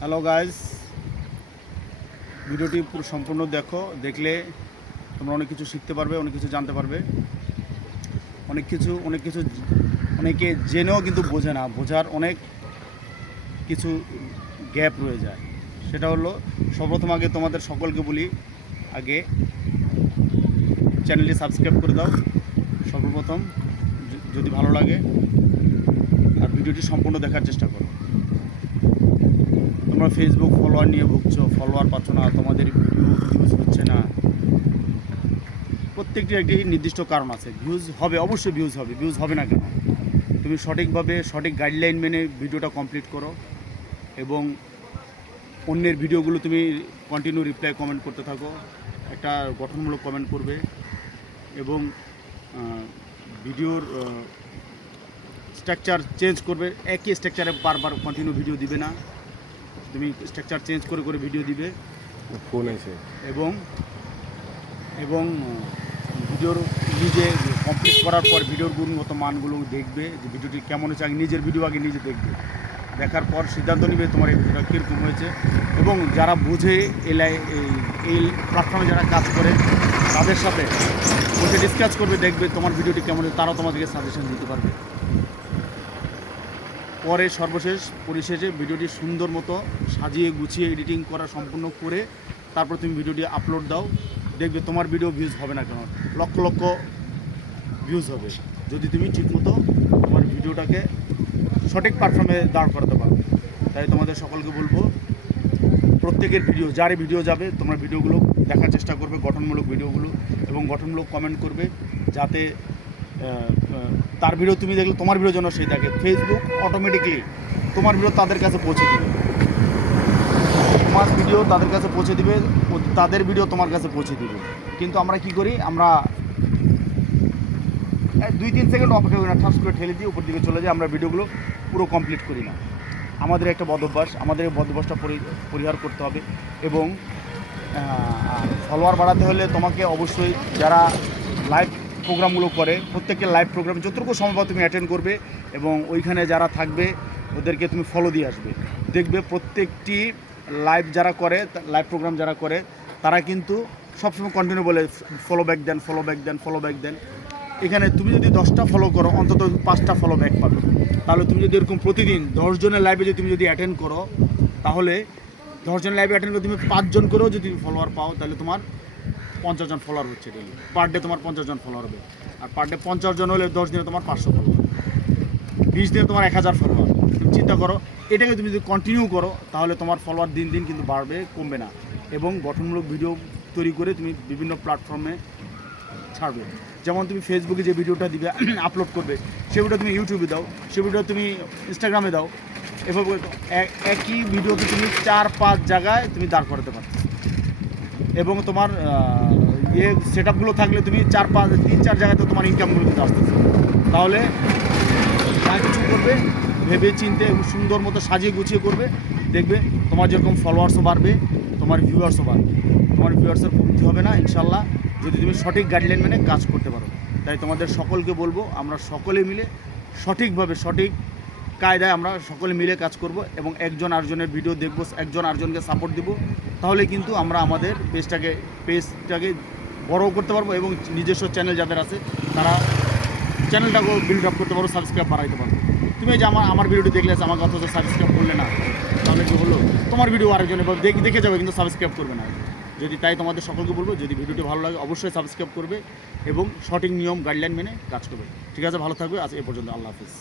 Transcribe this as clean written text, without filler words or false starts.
Hello guys, ভিডিওটি পুরো সম্পূর্ণ দেখো। দেখলে তোমরা অনেক কিছু শিখতে পারবে, অনেক কিছু জানতে পারবে। অনেক কিছু অনেকে জেনেও কিন্তু বোঝে না, বোঝার অনেক কিছু গ্যাপ রয়ে যায়। সেটা হলো, সর্বপ্রথম আগে তোমাদের সকলকে বলি, আগে চ্যানেলটি সাবস্ক্রাইব করে দাও সর্বপ্রথম, যদি ভালো লাগে, আর ভিডিওটি সম্পূর্ণ দেখার চেষ্টা করো। তোমরা ফেসবুক ফলোয়ার নিয়ে ভুগছো, ফলোয়ার পাচ্ছ না, তোমাদের ভিউজ হচ্ছে না। প্রত্যেকটি একটি নির্দিষ্ট কারণ আছে। ভিউজ হবে, অবশ্যই ভিউজ হবে, ভিউজ হবে না কেন? তুমি সঠিকভাবে সঠিক গাইডলাইন মেনে ভিডিওটা কমপ্লিট করো, এবং অন্যের ভিডিওগুলো তুমি কন্টিনিউ রিপ্লাই কমেন্ট করতে থাকো, একটা গঠনমূলক কমেন্ট করবে, এবং ভিডিওর স্ট্রাকচার চেঞ্জ করবে। একই স্ট্রাকচারে বারবার কন্টিনিউ ভিডিও দিবে না, তুমি স্ট্রাকচার চেঞ্জ করে করে ভিডিও দিবে। ফোন আছে এবং এবং ভিডিওর নিজে কমপ্লিট করার পর ভিডিওর গুণগত মানগুলো দেখবে, যে ভিডিওটি কেমন হচ্ছে। আগে নিজের ভিডিও আগে নিজে দেখবে, দেখার পর সিদ্ধান্ত নেবে তোমার এই ভিডিওটা কীরকম হয়েছে। এবং যারা বুঝে এই প্ল্যাটফর্মে যারা কাজ করে তাদের সাথে বসে ডিসকাস করবে, দেখবে তোমার ভিডিওটি কেমন হয়েছে, তারাও তোমাদেরকে সাজেশন দিতে পারবে। পরে সর্বশেষ পরিশেষে ভিডিওটি সুন্দর মতো সাজিয়ে গুছিয়ে এডিটিং করা সম্পূর্ণ করে তারপর তুমি ভিডিওটি আপলোড দাও, দেখবে তোমার ভিডিও ভিউজ হবে না কেন, লক্ষ লক্ষ ভিউজ হবে, যদি তুমি ঠিকমতো তোমার ভিডিওটাকে সঠিক প্ল্যাটফর্মে দাঁড় করাতে পারো। তাই তোমাদের সকলকে বলবো, প্রত্যেকের ভিডিও, যার ভিডিও যাবে, তোমরা ভিডিওগুলো দেখার চেষ্টা করবে, গঠনমূলক ভিডিওগুলো, এবং গঠনমূলক কমেন্ট করবে, যাতে তার ভিডিও তুমি দেখলে তোমার ভিডিও যেন সেই দেখে। ফেসবুক অটোমেটিকলি তোমার ভিডিও তাদের কাছে পৌঁছে দিবে, তোমার ভিডিও তাদের কাছে পৌঁছে দিবে, তাদের ভিডিও তোমার কাছে পৌঁছে দিবে। কিন্তু আমরা কি করি, আমরা 2-3 সেকেন্ড অপেক্ষা করি না, ঠাস করে ঠেলে দিয়ে উপর দিকে চলে যায়, আমরা ভিডিওগুলো পুরো কমপ্লিট করি না। আমাদের একটা বদ অভ্যাস, আমাদের এই বদ অভ্যাসটা পরিহার করতে হবে। এবং ফলোয়ার বাড়াতে হলে তোমাকে অবশ্যই যারা লাইভ প্রোগ্রামগুলো করে, প্রত্যেকের লাইভ প্রোগ্রাম যতটুকু সম্ভব তুমি অ্যাটেন্ড করবে, এবং ওইখানে যারা থাকবে ওদেরকে তুমি ফলো দিয়ে আসবে। দেখবে প্রত্যেকটি লাইভ যারা করে, লাইভ প্রোগ্রাম যারা করে, তারা কিন্তু সবসময় কন্টিনিউ বলে follow back then, follow back then, follow back then. এখানে তুমি যদি 10টা ফলো করো, অন্তত 5টা ফলো ব্যাক পাবে। তাহলে তুমি যদি এরকম প্রতিদিন 10 জনের লাইভে যদি তুমি যদি অ্যাটেন্ড করো, তাহলে 10 জনের লাইভে অ্যাটেন্ড করে তুমি 5 জন করেও যদি ফলোয়ার পাও, তাহলে তোমার 50 জন ফলোয়ার হচ্ছে ডেলি। পার ডে তোমার 50 জন ফলোয়ার হবে। আর পার ডে 50 জন হলে 10 দিনে তোমার 500 ফলোয়ার, 20 দিনে তোমার 1000 ফলোয়ার। তুমি চিন্তা করো, এটাকে তুমি যদি কন্টিনিউ করো, তাহলে তোমার ফলোয়ার দিন দিন কিন্তু বাড়বে, কমবে না। এবং গঠনমূলক ভিডিও তৈরি করে তুমি বিভিন্ন প্ল্যাটফর্মে ছাড়বে। যেমন তুমি ফেসবুকে যে ভিডিওটা দিবে, আপলোড করবে, সে ভিডিও তুমি ইউটিউবে দাও, সে ভিডিও তুমি ইনস্টাগ্রামে দাও। এভাবে একই ভিডিওকে তুমি 4-5 জায়গায় তুমি দাঁড় করাতে পারো। এবং তোমার সেট আপগুলো থাকলে তুমি 3-4 জায়গায় তো তোমার ইনকামগুলো কিন্তু আসতেছে। তাহলে যা কিছু করবে ভেবে চিনতে এবং সুন্দর মতো সাজিয়ে গুছিয়ে করবে, দেখবে তোমার যেরকম ফলোয়ার্সও বাড়বে, তোমার ভিউয়ার্সও বাড়বে। তোমার ভিউয়ার্সের কমতি হবে না ইনশাল্লাহ, যদি তুমি সঠিক গাইডলাইন মেনে কাজ করতে পারো। তাই তোমাদের সকলকে বলবো, আমরা সকলে মিলে সঠিকভাবে সঠিক কায়দায় আমরা সকলে মিলে কাজ করব, এবং একজন আরেকজনের ভিডিও দেখব, একজন আরেকজনকে সাপোর্ট দেব। তাহলে কিন্তু আমরা আমাদের পেজটাকে বড় করতে পারবো, এবং নিজস্ব চ্যানেল যাদের আছে তারা চ্যানেলটাকেও বিল্ড আপ করতে পারবো, সাবস্ক্রাইব বাড়াইতে পারবো। তুমি যে আমার ভিডিওটি দেখলে আমাকে অথচ সাবস্ক্রাইব করলে না, তাহলে কি হলো? তোমার ভিডিও আরেকজনে দেখে যাবে, কিন্তু সাবস্ক্রাইব করবে না। যদি তাই তোমাদের সকলকে বলবো, যদি ভিডিওটি ভালো লাগে অবশ্যই সাবস্ক্রাইব করবে, এবং সঠিক নিয়ম গাইডলাইন মেনে কাজ করবে। ঠিক আছে, ভালো থাকবে। আজ এ পর্যন্ত, আল্লাহ হাফিজ।